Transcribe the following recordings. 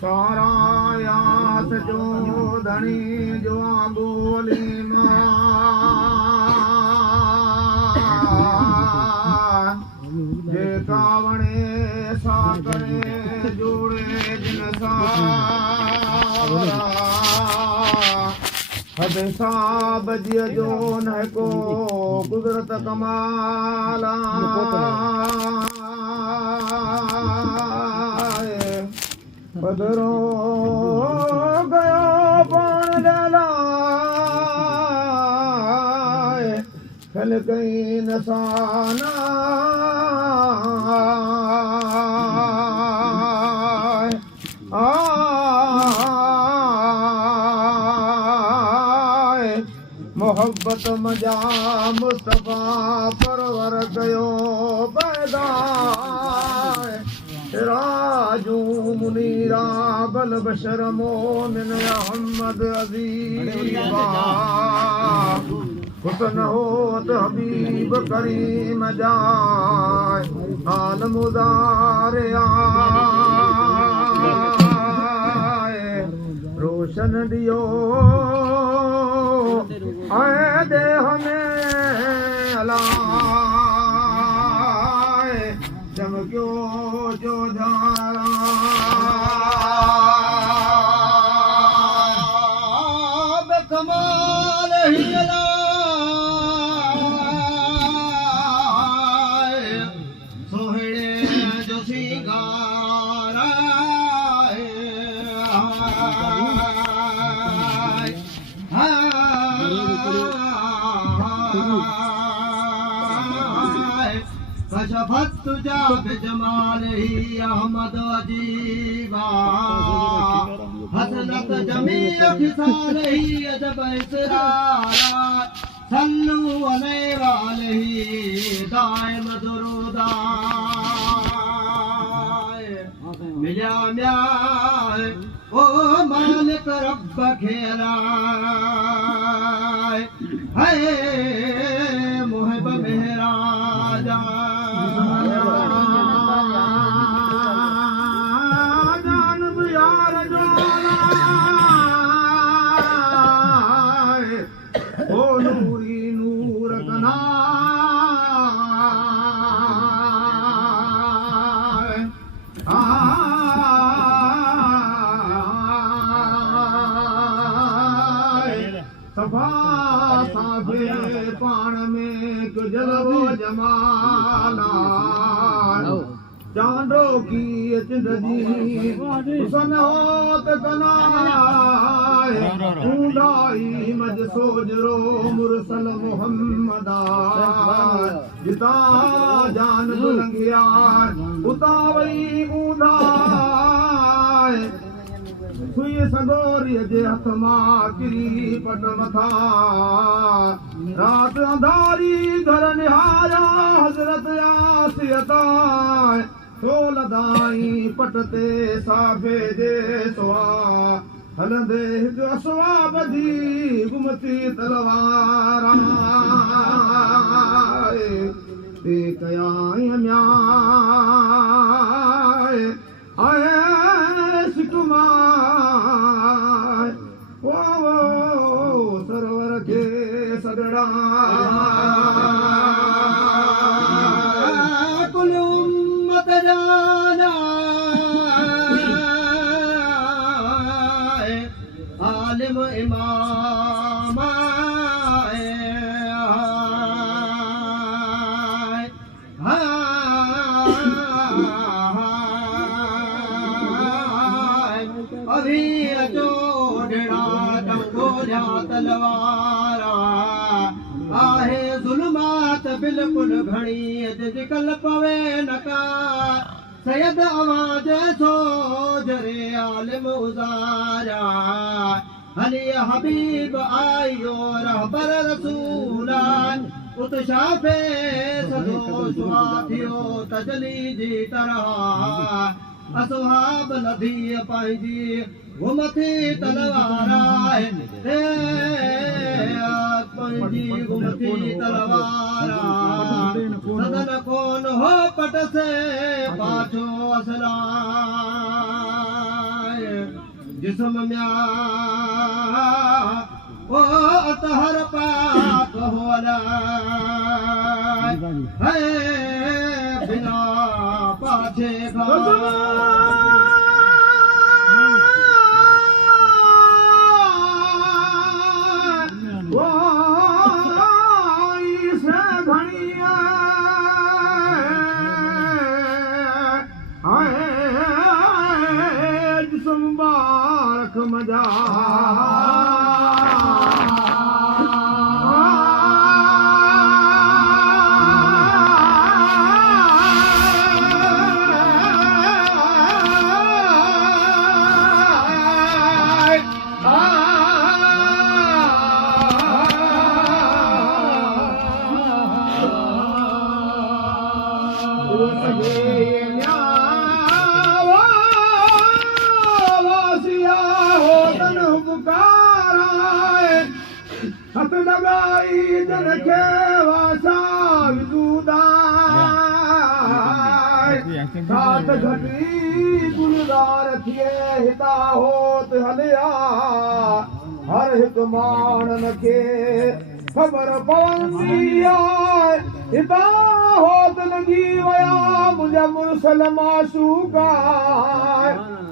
सारा यास जो धनी जो बोली जे कावणे सा करे जोड़े जिन सा हद सा बजिय जो न को कुदरत कमाला पधरो गयो पाण लाए खल कई नसाना मोहब्बत मजा मुस्तफा परवर गयो पैदा राजू मुनीरा बल बशर मोमिन अहमद अजीबा हुसन होत हबीब करीम जाए हाल मुदारे आए रोशन दियो आए देह में अलाए चमक्यो जो धारा बेकमाल ही अलाए सोहणे जो सिंगारा कशफत तुझा बिजमाल ही अहमद अजीबा हसनत जमील खिसाल ही अजब इसरारा सल्लू अलैहि वालही दाइम दुरूदा मिल्या म्याए ओ मालिक रब खेराए है मुहिब मेहराजा जानब यार जोलाए ओ नूरी नूर कना सफा साफे पाण में गुजरो जमाला चांदो की चिंदगी हुसन होत कनाए ऊंडाई मज सोजरो मुरसल मोहम्मदा जिता जान बुलंगिया उतावई ऊंडाए सुई सगोरी जे हथ मां किरी पट मथा रात अंधारी घर निहारा हजरत आसियता सोल दाई पट ते साफे जे सुआ हलंदे हिकु असवा बधी घुमती तलवारा ते कयाई म्याए आए सिकुमार ओ सरवर के सगड़ा कुल उम्मत जाना आलिम इमाम तलवारा आहे ज़ुल्मात बिल्कुल घणी अॼुकल पवे नका सैयद आवाज सो जरे आलिम उज़ारा हली हबीब आयो रहबर रसूला उत्शाफे सदो सुहा थियो तजली जी तरह असहाब नदी पंहिंजी घुमती तलवारा पंहिंजी घुमती तलवारा सदन कोन हो पट से पाछो असला जिस्म म्या ओ अतहर पाक होला है बिना पाछे का मुबारक मजा हथ लगाई जन के वासा विदुदा साथ घटी गुलदार थिए हिता होत हलिया हर हिक माणन खे ख़बर पवंदी आहे हिता होत लॻी विया मुंहिंजा मुरसल मासूका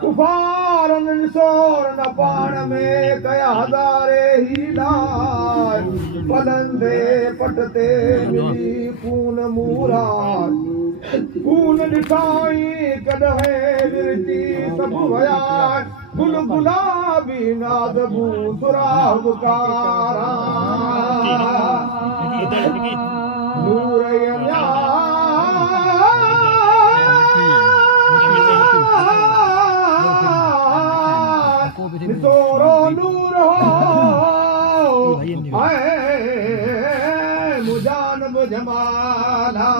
कुफारन ॾिसोर न पाण में कया हज़ारे हीला पलंदे पट ते मिली खून मूरा खून ॾिठाई कॾहिं विरती सभु वया गुल गुलाबी नादबू सुराबकारा नूर यम्या नितोरो नूर हो आए मुजानब जमाला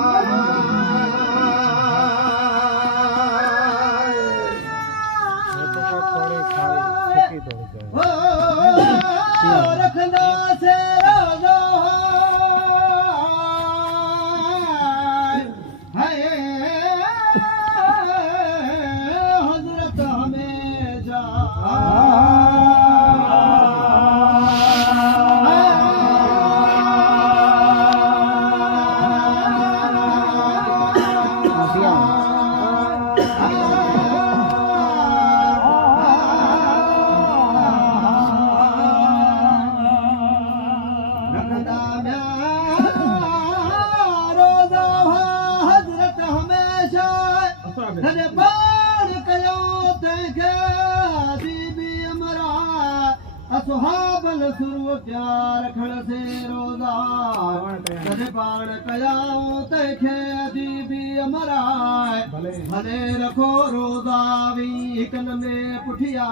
रखना से रोज़ो है हजरत हमेशा सुहाबल सुरु प्यार खड़ से रोज़ा कदे पाण कयाऊं तंहिंखे अदीबी अमराए भले रखो रोज़ा वी हिकन में पुठिया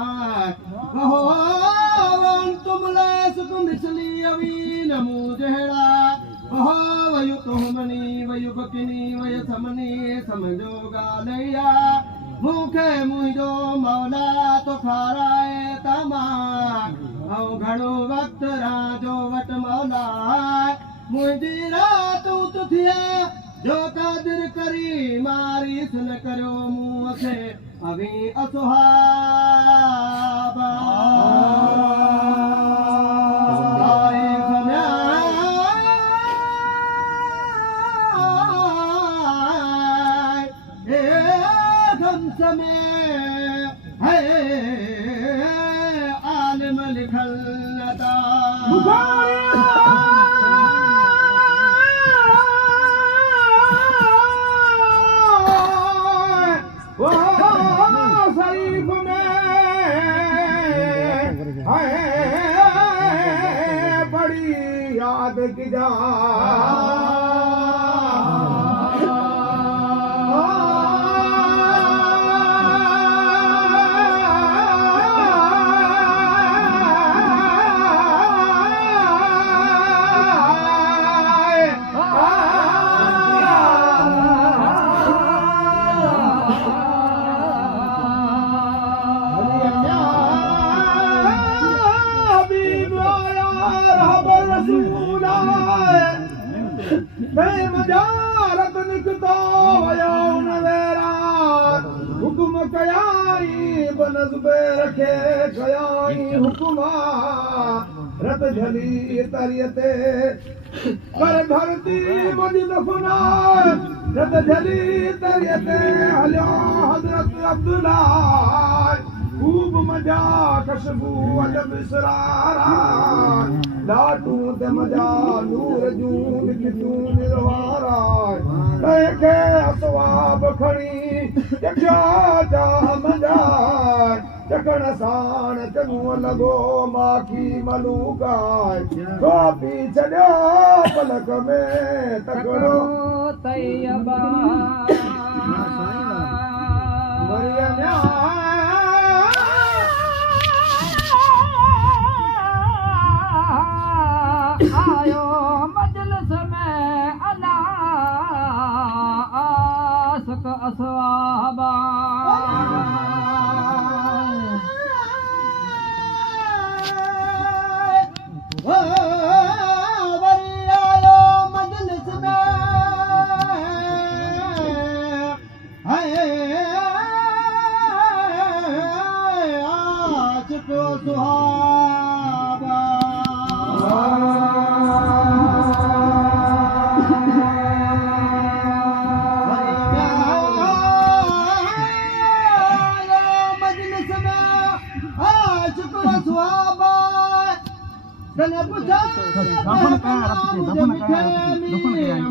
कहो तुम लैसकुम मिसली अवीन मूं जहिड़ा कहो वयु तुहमनी वयु बकिनी वयु समनी समझो ॻाल्हिया मूंखे मुंहिंजो मौला तो खाराए तमाम ऐं घणो वक़्तु राजो वटि मौला मुंहिंजी रातूं तूं थिया जो कादिर करी मारीस न करियो मूं खे अवी असुहाबा है आलिम लिखल नता वो शरीफ में है बड़ी याद की जा मजारत निकतो वयो नवेरा हुकुम कयाई बनज़्बे रखे कयाई हुकुमा रत झली तरियते पर धरती मुझ दफना रत झली तरियते हलियो हज़रत अब्दुल्ला खूब मजा खुशबू अजब इसरारा लाटू ते मजा नूर जूं लिखतूं निरवारा के असवाब खणी क्या जा मजा चकण साण चङो लॻो माखी मलूकाय तो पी छॾियो पलक में तकड़ो तैयबा मरियम आयो मजलिस में अला आसक असवाबा वरी आयो मजलिस में आशिक सुहाबा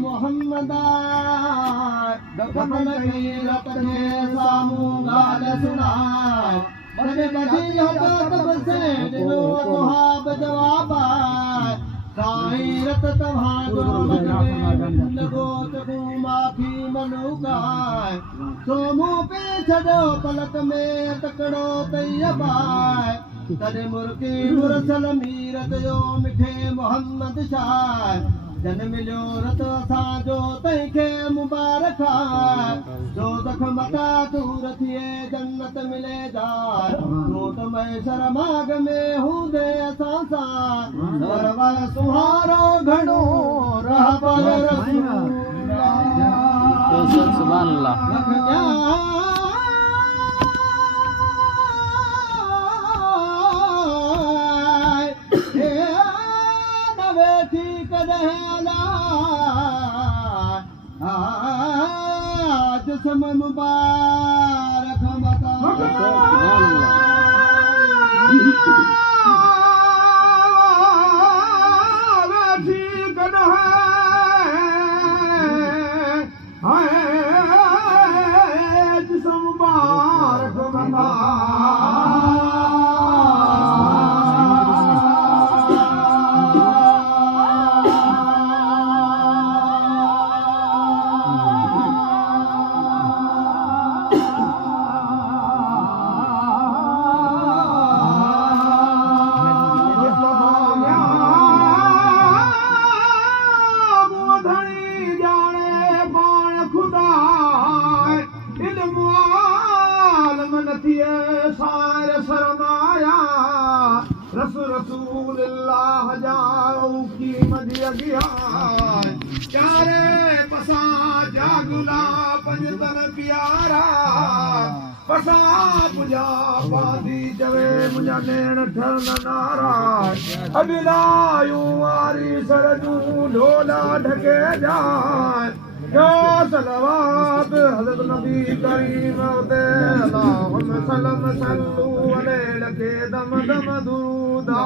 मोहम्मद दफन गैरत के सामू गाल सुनाए बड़े बड़ी हदत से दिलो सुहाब जवाब गायरत तव्हांजो लगो तकू माफी मनुकाए सोमू पे छड़ो पलक में तकड़ो तैयबाए तॾहिं मुर्की मुरसल मीरत जो मिठे मोहम्मद शाह जन मिलियो रत असांजो तंहिंखे मुबारक जो दख मता दूर थिए जन्नत मिले जाए तूं त मैसर माग में हूंदे असां सां सरवर सुहारो घणो रहबर सुभान अल्लाह जिस्म मुबारक मता ठीक है जिस्म मुबारक मता रसूलुल्लाह जाओ की मदिया गया चारे पसा जागुला पंजतन प्यारा पसा पुजा पादी जवे मुझा नेण ठरन नारा अबिलायूं वारी सरजू ढोला ढके जाए यो सलवात हज़रत नबी करीम ते अल्लाहुम्मा सल्लम सल्लू अलैहि लके दम दम दुरूदा